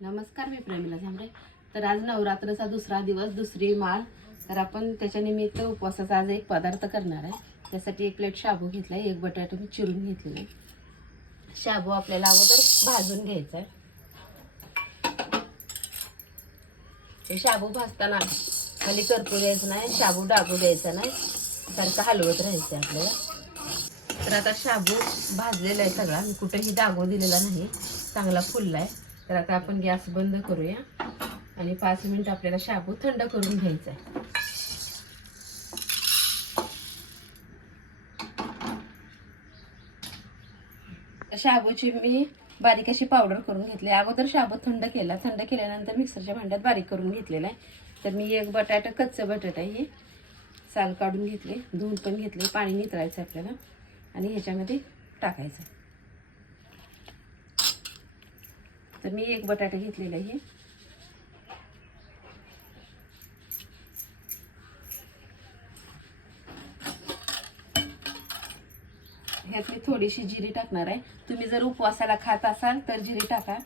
नमस्कार मी प्रेमिला झांबरे. तर आज नवरात्रचा दुसरा दिवस दुसरी माळ. तर आपण त्याच्यानिमित्त उपवासाचा आज एक पदार्थ करणार आहे. त्यासाठी एक प्लेट शाबू घेतला आहे एक बटाटा मी चिरून घेतलेला आहे. शाबू आपल्याला अगोदर भाजून घ्यायचा आहे शाबू भाजताना खाली करपू द्यायचं नाही शाबू डागू द्यायचा नाही. सारखं हलवत राहायचं आहे आपल्याला. तर आता शाबू भाजलेला आहे सगळा. मी कुठेही डागू दिलेला नाही. चांगला फुलला आहे तर आता आपण गॅस बंद करूया. आणि पाच मिनिट आपल्याला शाबू थंड करून घ्यायचा आहे शाबूची मी बारीक अशी पावडर करून घेतली. अगोदर शाबू थंड केला. थंड केल्यानंतर मिक्सरच्या भांड्यात बारीक करून घेतलेला आहे. तर मी एक बटाटा कच्चं बटाटा हे साल काढून घेतले. धुवून पण घेतले. पाणी नितळायचं आपल्याला. आणि ह्याच्यामध्ये टाकायचं. तर मी एक बटाटा घेतलेला आहे. ह्यात मी थोडीशी जिरी टाकणार आहे. तुम्ही जर उपवासाला खात असाल तर जिरी टाका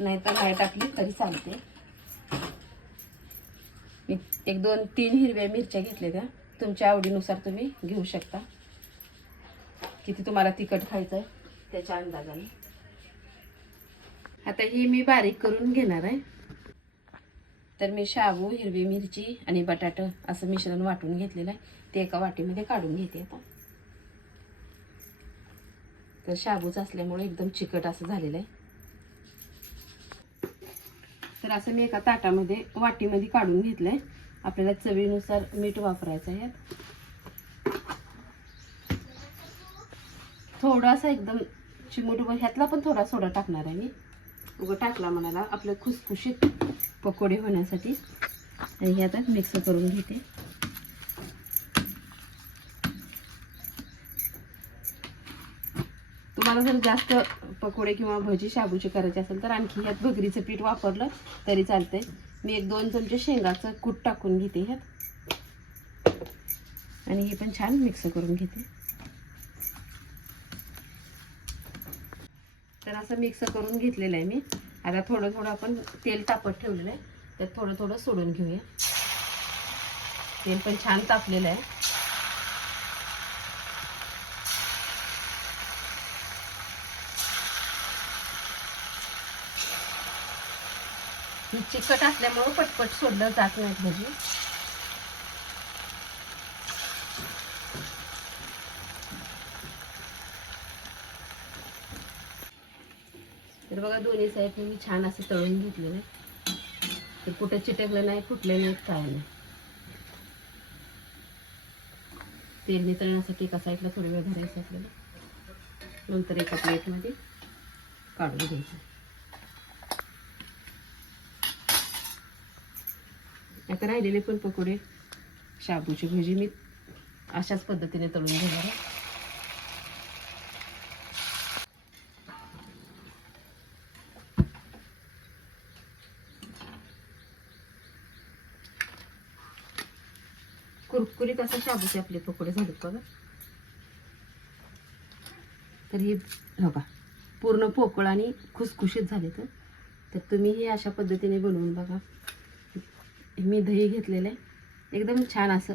नाहीतर नाही टाकली तरी चालते. मी एक दोन तीन हिरव्या मिरच्या घेतल्या त्या. तुमच्या आवडीनुसार तुम्ही घेऊ शकता. किती तुम्हाला तिखट खायचं आहे त्याच्या अंदाजाने. आता ही मी बारीक करून घेणार आहे. तर मी शाबू हिरवी मिरची आणि बटाटं असं मिश्रण वाटून घेतलेलं आहे. ते एका वाटीमध्ये काढून घेते आता. तर शाबूच असल्यामुळे एकदम चिकट असं झालेलं आहे. तर असं मी एका ताटामध्ये वाटीमध्ये काढून घेतलंय. आपल्याला चवीनुसार मीठ वापरायचं आहे. थोडासा एकदम चिमूटभर ह्यातला पण थोडा सोडा टाकणार आहे मी. उगं टाकला म्हणाला आपलं खुसखुशीत पकोडे होण्यासाठी. आणि हे आता मिक्स करून घेते. तुम्हाला जर जास्त पकोडे किंवा भजी शाबूची करायचे असेल तर आणखी ह्यात भगरीचं पीठ वापरलं तरी चालतंय. मी एक दोन चमचे शेंगाचं कूट टाकून घेते ह्यात. आणि हे पण छान मिक्स करून घेते. तर असं मिक्स करून घेतलेलं आहे मी. आता थोडं थोडं आपण तेल तापत ठेवलेलं आहे. त्यात थोडं थोडं सोडून घेऊया. तेल पण छान तापलेलं आहे. ही चिकट असल्यामुळं पटपट सोडलं जात नाही भजी तर बघा दोन्ही साईडने मी छान असं तळून घेतलेलं आहे. ते कुठं चिटकलं नाही फुटलं नाही काय नाही. तेल नितळण्यासाठी एका साईडला थोडी वेळ धरायचं आपल्याला. नंतर एका प्लेटमध्ये काढून घ्यायचं. आता राहिलेले पण पकोडे शाबूची भजी मी अशाच पद्धतीने तळून घेणार आहे. कुरकुरीत असं शाबूचे आपले पकोडे झालेत बघा. तर हे बघा पूर्ण पोकळ आणि खुसखुशीत झाले तर तर तुम्ही हे अशा पद्धतीने बनवून बघा. मी दही घेतलेलं आहे. एकदम छान असं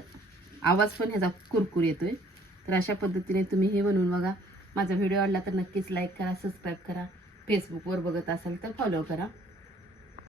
आवाज पण ह्याचा कुरकुर येतोय. तर अशा पद्धतीने तुम्ही हे बनवून बघा. माझा व्हिडिओ आवडला तर नक्कीच लाईक करा सबस्क्राईब करा. फेसबुकवर बघत असाल तर फॉलो करा.